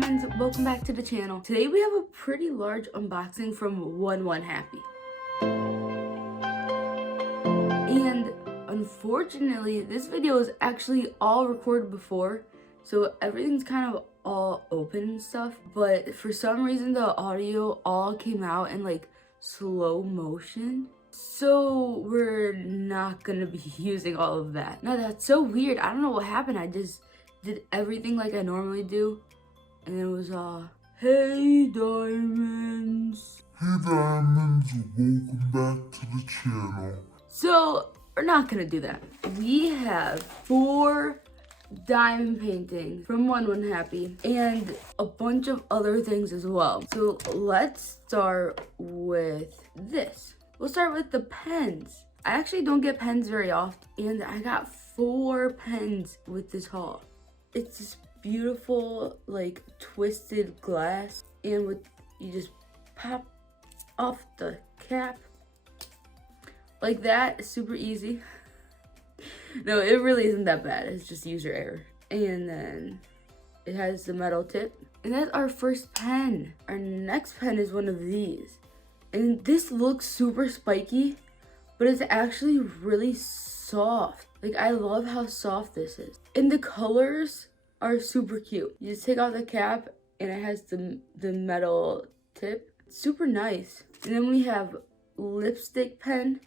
diamonds, welcome back to the channel. Today we have a pretty large unboxing from One Happy. And unfortunately, this video is actually all recorded before, so everything's kind of all open and stuff, but for some reason the audio all came out in like slow motion. So we're not gonna be using all of that. Now that's so weird. I don't know what happened. I just did everything like I normally do. And it was hey diamonds. Hey diamonds, welcome back to the channel. So we're not gonna do that. We have 4 diamond paintings from One Happy and a bunch of other things as well. So let's start with this. We'll start with the pens. I actually don't get pens very often, and I got 4 pens with this haul. It's this beautiful, like, twisted glass, and with you just pop off the cap like that. It's super easy. No, it really isn't that bad. It's just user error. And then it has the metal tip, and that's our first pen. Our next pen is one of these. And this looks super spiky, but it's actually really soft. Like, I love how soft this is. And the colors are super cute. You just take off the cap and it has the metal tip. It's super nice. And then we have lipstick pen.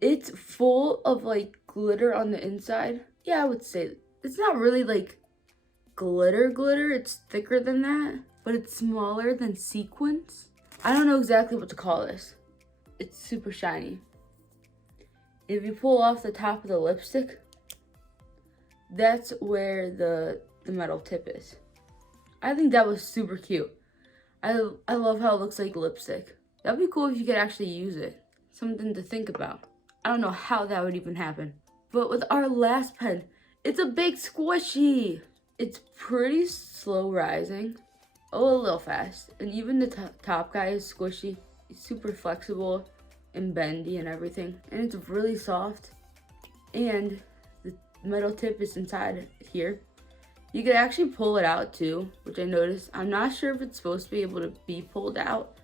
It's full of like glitter on the inside. Yeah, I would say it's not really like glitter. It's thicker than that, but it's smaller than sequins. I don't know exactly what to call this. It's super shiny. If you pull off the top of the lipstick, that's where the metal tip is. I think that was super cute. I love how it looks like lipstick. That'd be cool if you could actually use it. Something to think about. I don't know how that would even happen. But with our last pen, it's a big squishy. It's pretty slow rising. Oh, a little fast. And even the top guy is squishy. It's super flexible and bendy and everything. And it's really soft. And the metal tip is inside here. You could actually pull it out too, which I noticed. I'm not sure if it's supposed to be able to be pulled out,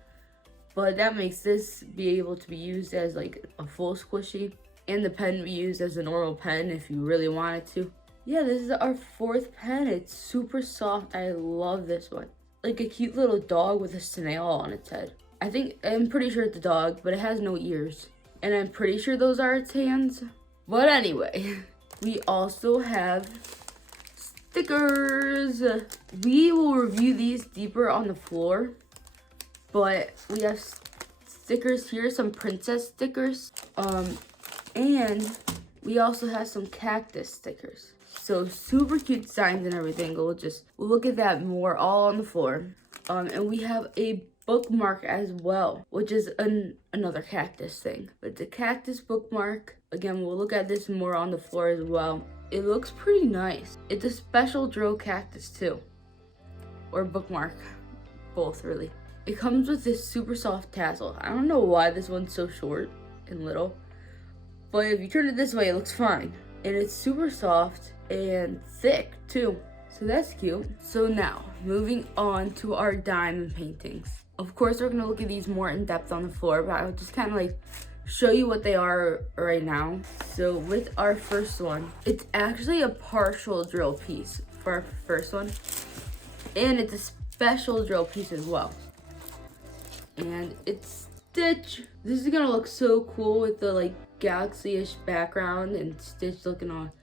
but that makes this be able to be used as like a full squishy. And the pen be used as a normal pen if you really wanted to. Yeah, this is our 4th pen. It's super soft. I love this one. Like a cute little dog with a snail on its head. I'm pretty sure it's a dog, but it has no ears. And I'm pretty sure those are its hands. But anyway, we also have stickers. We will review these deeper on the floor, but we have stickers here, some princess stickers. And we also have some cactus stickers. So super cute designs and everything. We'll look at that more all on the floor. And we have a bookmark as well, which is another cactus thing. But the Cactus Bookmark, again, we'll look at this more on the floor as well. It looks pretty nice. It's a special drill cactus too. Or bookmark. Both, really. It comes with this super soft tassel. I don't know why this one's so short and little. But if you turn it this way, it looks fine. And it's super soft and thick too. So that's cute. So now, moving on to our diamond paintings. Of course, we're gonna look at these more in depth on the floor, but I'll just kind of like show you what they are right now. So with our first one, it's actually a partial drill piece for our first one. And it's a special drill piece as well. And it's Stitch. This is gonna look so cool with the like galaxy-ish background and Stitch looking all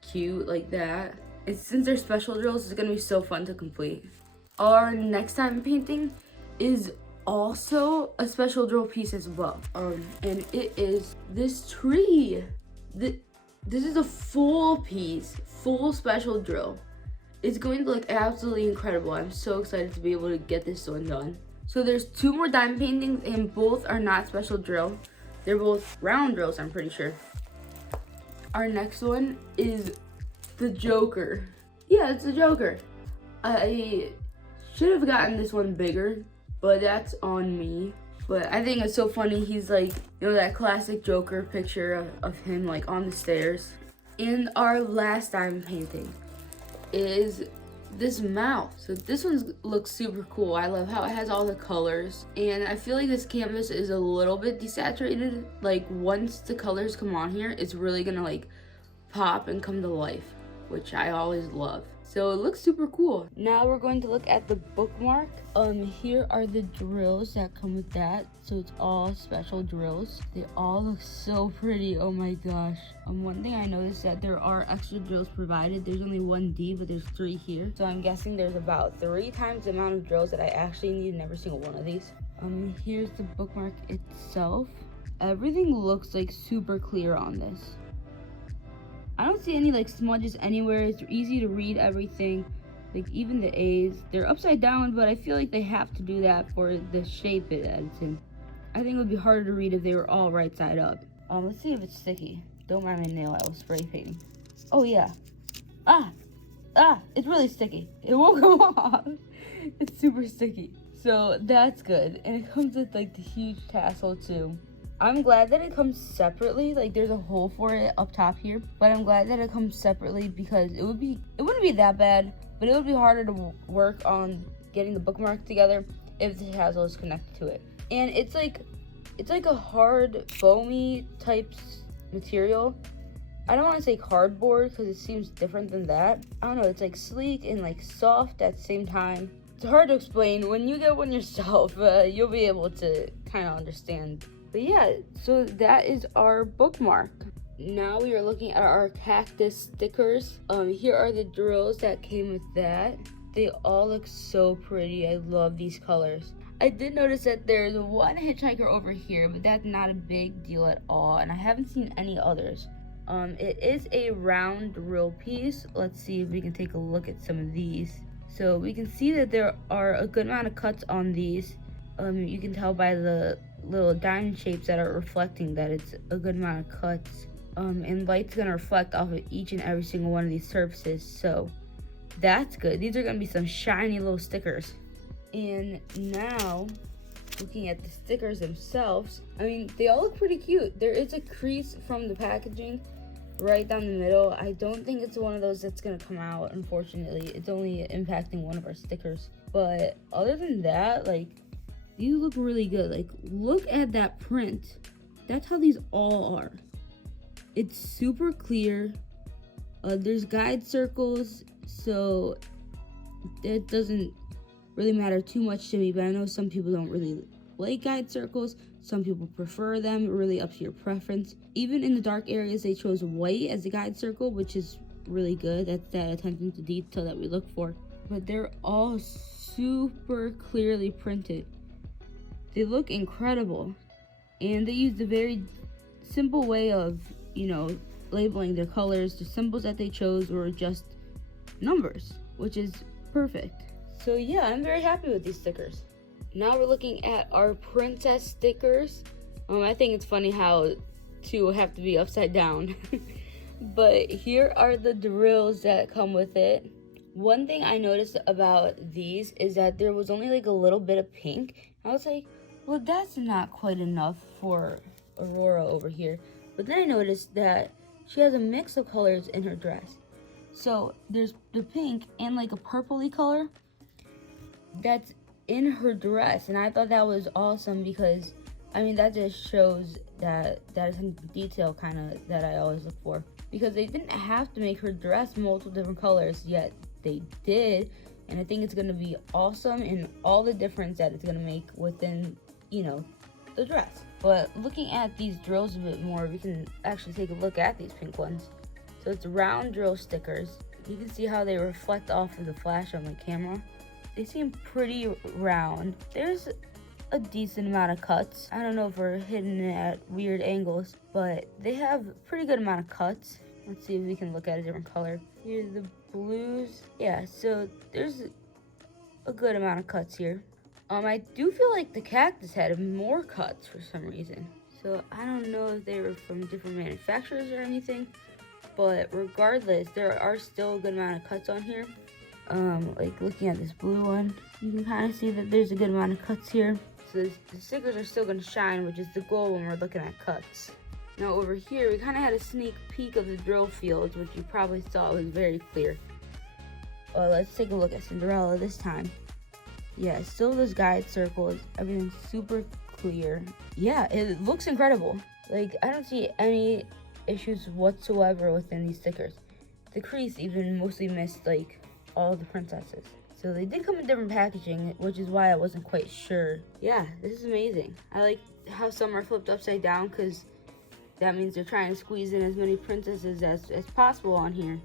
cute like that. And since they're special drills, it's gonna be so fun to complete. Our next diamond painting is also a special drill piece as well. And it is this tree. This is a full piece, full special drill. It's going to look absolutely incredible. I'm so excited to be able to get this one done. So there's 2 more diamond paintings, and both are not special drill. They're both round drills, I'm pretty sure. Our next one is the Joker. Yeah, it's the Joker. I should have gotten this one bigger, but that's on me. But I think it's so funny. He's like, you know, that classic Joker picture of him like on the stairs. And our last diamond painting is this mouth. So this one looks super cool. I love how it has all the colors. And I feel like this canvas is a little bit desaturated. Like once the colors come on here, it's really gonna like pop and come to life, which I always love. So it looks super cool. Now we're going to look at the bookmark. Here are the drills that come with that. So it's all special drills. They all look so pretty. Oh my gosh. One thing I noticed that there are extra drills provided. There's only 1D, but there's 3 here. So I'm guessing there's about 3 times the amount of drills that I actually need in every single one of these. Here's the bookmark itself. Everything looks like super clear on this. I don't see any like smudges anywhere. It's easy to read everything. Like even the A's, they're upside down, but I feel like they have to do that for the shape it adds in. I think it would be harder to read if they were all right side up. Let's see if it's sticky. Don't mind my nail, I was spray painting. Oh yeah. It's really sticky. It won't come off. It's super sticky. So that's good. And it comes with like the huge tassel too. I'm glad that it comes separately. Like there's a hole for it up top here, but I'm glad that it comes separately because it wouldn't be that bad, but it would be harder to work on getting the bookmark together if the tassel is connected to it. And it's like a hard foamy type material. I don't want to say cardboard because it seems different than that. I don't know, it's like sleek and like soft at the same time. It's hard to explain. When you get one yourself, you'll be able to kind of understand. But yeah, so that is our bookmark. Now we are looking at our Cactus stickers. Here are the drills that came with that. They all look so pretty. I love these colors. I did notice that there's one hitchhiker over here, but that's not a big deal at all, and I haven't seen any others. It is a round drill piece. Let's see if we can take a look at some of these. So we can see that there are a good amount of cuts on these. You can tell by the little diamond shapes that are reflecting that it's a good amount of cuts. And light's gonna reflect off of each and every single one of these surfaces, so that's good. These are gonna be some shiny little stickers. And now, looking at the stickers themselves, I mean, they all look pretty cute. There is a crease from the packaging right down the middle. I don't think it's one of those that's gonna come out, unfortunately. It's only impacting one of our stickers. But other than that, like, these look really good. Like, look at that print. That's how these all are. It's super clear. There's guide circles, so it doesn't really matter too much to me, but I know some people don't really like guide circles. Some people prefer them, really up to your preference. Even in the dark areas, they chose white as a guide circle, which is really good. That's that attention to detail that we look for. But they're all super clearly printed. They look incredible, and they use the very simple way of, labeling their colors. The symbols that they chose were just numbers, which is perfect. So yeah, I'm very happy with these stickers. Now we're looking at our princess stickers. I think it's funny how 2 have to be upside down. But here are the drills that come with it. One thing I noticed about these is that there was only like a little bit of pink. I was like, well, that's not quite enough for Aurora over here. But then I noticed that she has a mix of colors in her dress. So there's the pink and like a purpley color that's in her dress. And I thought that was awesome because, I mean, that just shows that is some detail kind of that I always look for. Because they didn't have to make her dress multiple different colors, yet they did. And I think it's going to be awesome in all the difference that it's going to make within, the dress. But looking at these drills a bit more, we can actually take a look at these pink ones. So it's round drill stickers. You can see how they reflect off of the flash on the camera. They seem pretty round. There's a decent amount of cuts. I don't know if we're hitting it at weird angles, but they have a pretty good amount of cuts. Let's see if we can look at a different color. Here's the blues. Yeah, so there's a good amount of cuts here. I do feel like the cactus had more cuts for some reason. So I don't know if they were from different manufacturers or anything, but regardless, there are still a good amount of cuts on here. Like looking at this blue one, you can kind of see that there's a good amount of cuts here. So the stickers are still going to shine, which is the goal when we're looking at cuts. Now over here, we kind of had a sneak peek of the drill fields, which you probably saw was very clear. Let's take a look at Cinderella this time. Yeah, still those guide circles. Everything's super clear. Yeah, it looks incredible. Like, I don't see any issues whatsoever within these stickers. The crease even mostly missed, like, all the princesses. So they did come in different packaging, which is why I wasn't quite sure. Yeah, this is amazing. I like how some are flipped upside down because that means they're trying to squeeze in as many princesses as possible on here.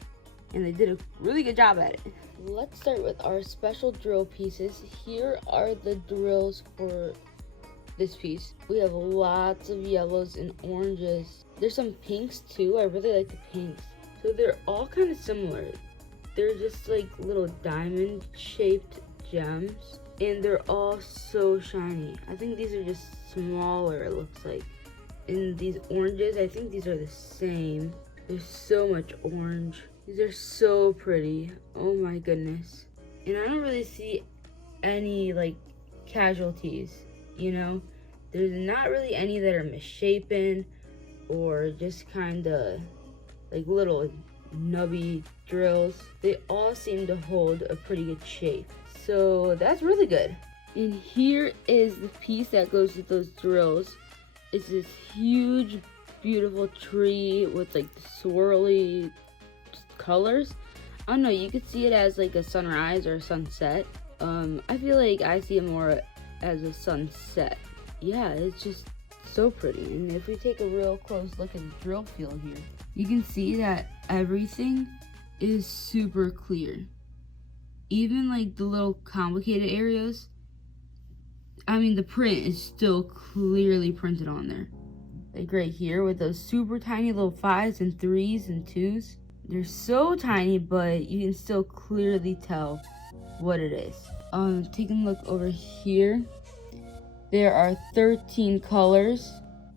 And they did a really good job at it. Let's start with our special drill pieces. Here are the drills for this piece. We have lots of yellows and oranges. There's some pinks too. I really like the pinks. So they're all kind of similar. They're just like little diamond shaped gems. And they're all so shiny. I think these are just smaller, it looks like. And these oranges, I think these are the same. There's so much orange. These are so pretty. Oh my goodness. And I don't really see any like casualties, you know? There's not really any that are misshapen or just kind of like little nubby drills. They all seem to hold a pretty good shape. So that's really good. And here is the piece that goes with those drills. It's this huge, beautiful tree with like swirly colors. I don't know, you could see it as like a sunrise or a sunset. I feel like I see it more as a sunset. Yeah, it's just so pretty. And if we take a real close look at the drill field here, you can see that everything is super clear. Even like the little complicated areas, I mean, the print is still clearly printed on there. Like right here with those super tiny little 5s and 3s and 2s. They're so tiny, but you can still clearly tell what it is. Taking a look over here, there are 13 colors,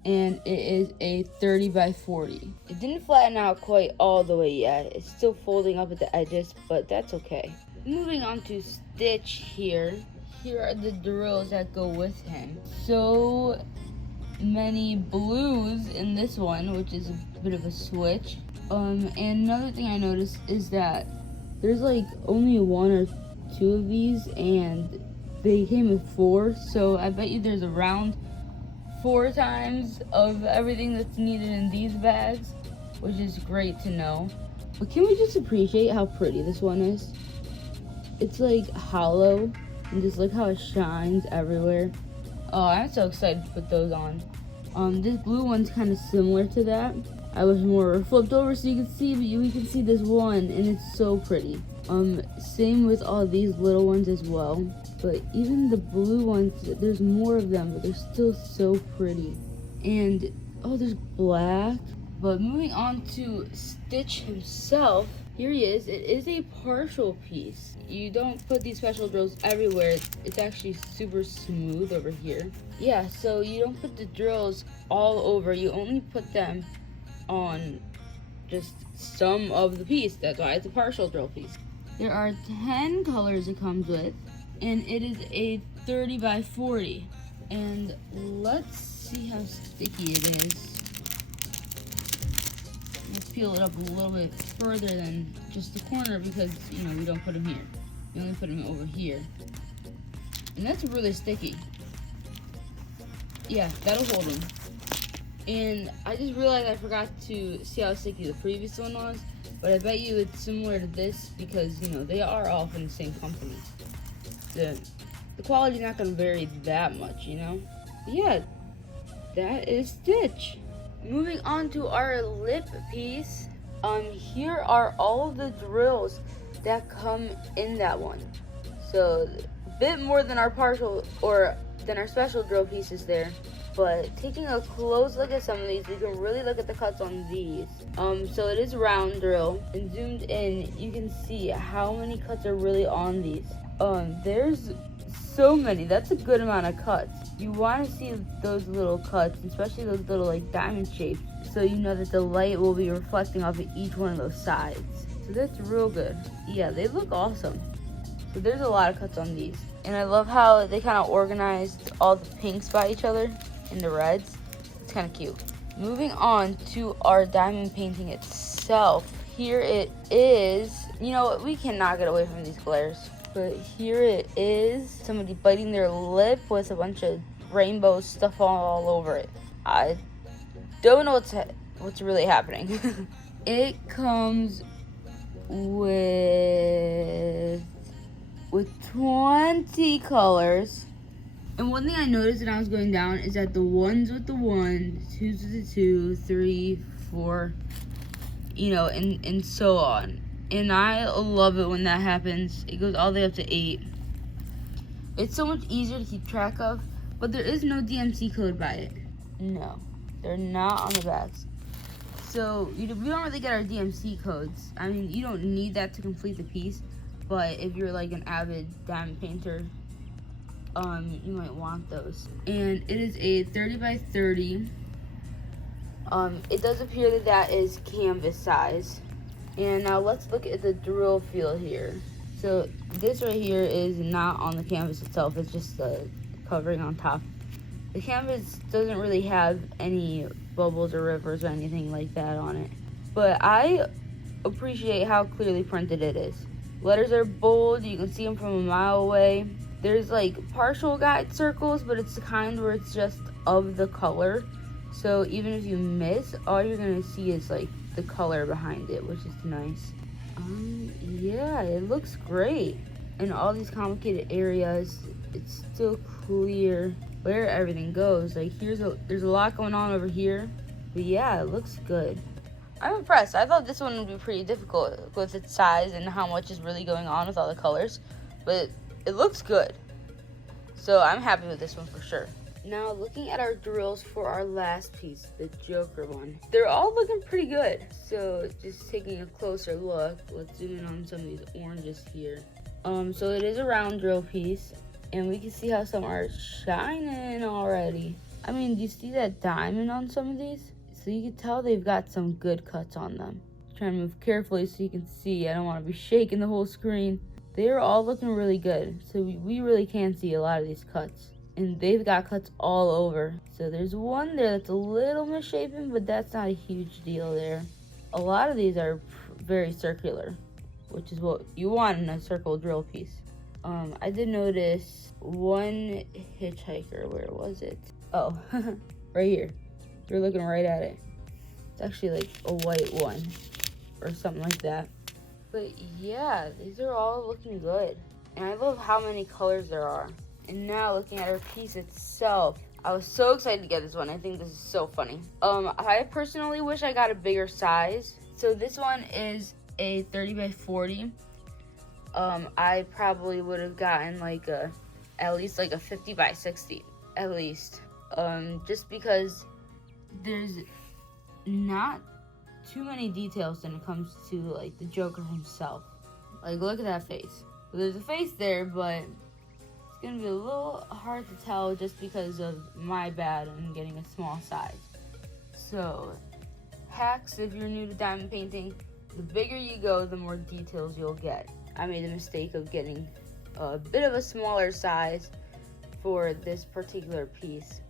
and it is a 30 by 40. It didn't flatten out quite all the way yet. It's still folding up at the edges, but that's okay. Moving on to Stitch here. Here are the drills that go with him. So many blues in this one, which is a bit of a switch. And another thing I noticed is that there's like only 1 or 2 of these, and they came with 4. So I bet you there's around 4 times of everything that's needed in these bags, which is great to know. But can we just appreciate how pretty this one is? It's like hollow, and just look how it shines everywhere. Oh, I'm so excited to put those on. This blue one's kind of similar to that. I wish more were flipped over so you can see, but we can see this one, and it's so pretty. Same with all these little ones as well. But even the blue ones, there's more of them, but they're still so pretty. And, oh, there's black. But moving on to Stitch himself, here he is. It is a partial piece. You don't put these special drills everywhere. It's actually super smooth over here. Yeah, so you don't put the drills all over. You only put them on just some of the piece. That's why it's a partial drill piece. There are 10 colors it comes with, and it is a 30 by 40. And let's see how sticky it is. Let's peel it up a little bit further than just the corner because, you know, we don't put them here. We only put them over here. And that's really sticky. Yeah, that'll hold them. And I just realized I forgot to see how sticky the previous one was, but I bet you it's similar to this because, you know, they are all from the same company. The quality's not going to vary that much, you know? But yeah, that is Stitch. Moving on to our lip piece, here are all of the drills that come in that one. So a bit more than our partial or than our special drill pieces there. But taking a close look at some of these, you can really look at the cuts on these. So it is round drill, and zoomed in, you can see how many cuts are really on these. There's so many. That's a good amount of cuts. You want to see those little cuts, especially those little like diamond shapes, so you know that the light will be reflecting off of each one of those sides. So that's real good. Yeah, they look awesome. So there's a lot of cuts on these. And I love how they kind of organized all the pinks by each other and the reds. It's kind of cute. Moving on to our diamond painting itself. Here it is. You know what? We cannot get away from these glares. But here it is. Somebody biting their lip with a bunch of rainbow stuff all over it. I don't know what's really happening. It comes with 20 colors. And one thing I noticed when I was going down is that the ones with the 1, 2s with the 2, 3, 4, you know, and so on. And I love it when that happens. It goes all the way up to 8. It's so much easier to keep track of, but there is no DMC code by it. No, they're not on the backs. So we don't really get our DMC codes. I mean, you don't need that to complete the piece, but if you're like an avid diamond painter, you might want those. And it is a 30 by 30. It does appear that that is canvas size. And now let's look at the drill feel here. So this right here is not on the canvas itself, it's just the covering on top. The canvas doesn't really have any bubbles or rivers or anything like that on it. But I appreciate how clearly printed it is. Letters are bold, you can see them from a mile away. There's like partial guide circles, but it's the kind where it's just of the color. So even if you miss, all you're gonna see is like the color behind it, which is nice. Yeah, it looks great. In all these complicated areas, it's still clear where everything goes. Like there's a lot going on over here, but yeah, it looks good. I'm impressed. I thought this one would be pretty difficult with its size and how much is really going on with all the colors, but it looks good. So I'm happy with this one for sure. Now looking at our drills for our last piece, the Joker one. They're all looking pretty good. So just taking a closer look, let's zoom in on some of these oranges here. So it is a round drill piece, and we can see how some are shining already. I mean, do you see that diamond on some of these? So you can tell they've got some good cuts on them. Trying to move carefully so you can see. I don't want to be shaking the whole screen. They're all looking really good. So we really can see a lot of these cuts. And they've got cuts all over. So there's one there that's a little misshapen, but that's not a huge deal there. A lot of these are very circular, which is what you want in a circle drill piece. I did notice one hitchhiker. Where was it? Oh, right here. You're looking right at it. It's actually like a white one or something like that. But yeah, these are all looking good. And I love how many colors there are. And now looking at our piece itself, I was so excited to get this one. I think this is so funny. I personally wish I got a bigger size. So this one is a 30 by 40. I probably would have gotten like at least like a 50 by 60 at least. Just because there's not too many details when it comes to like the Joker himself. Like look at that face. So there's a face there, but it's gonna be a little hard to tell just because of my bad in getting a small size. So hacks, if you're new to diamond painting, the bigger you go, the more details you'll get. I made the mistake of getting a bit of a smaller size for this particular piece.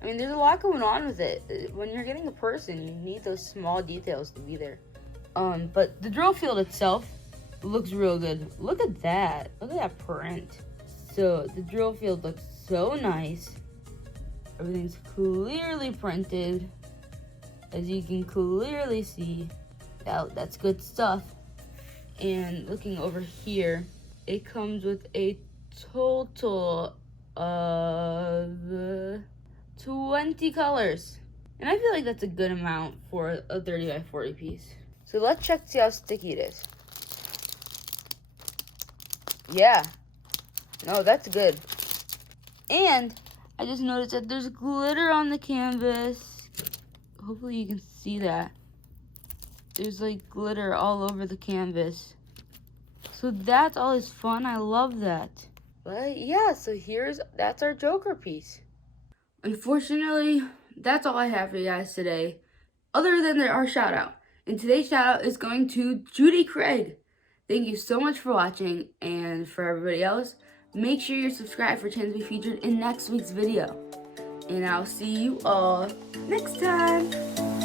I mean, there's a lot going on with it. When you're getting a person, you need those small details to be there. But the drill field itself looks real good. Look at that. Look at that print. So the drill field looks so nice. Everything's clearly printed. As you can clearly see, that's good stuff. And looking over here, it comes with a total of 20 colors. And I feel like that's a good amount for a 30 by 40 piece. So let's check to see how sticky it is. Yeah. No, that's good. And I just noticed that there's glitter on the canvas. Hopefully you can see that. There's like glitter all over the canvas. So that's always fun. I love that. But yeah, so that's our Joker piece. Unfortunately, that's all I have for you guys today, other than our shout out. And today's shout out is going to Judy Craig. Thank you so much for watching, and for everybody else, make sure you're subscribed for a chance to be featured in next week's video. And I'll see you all next time.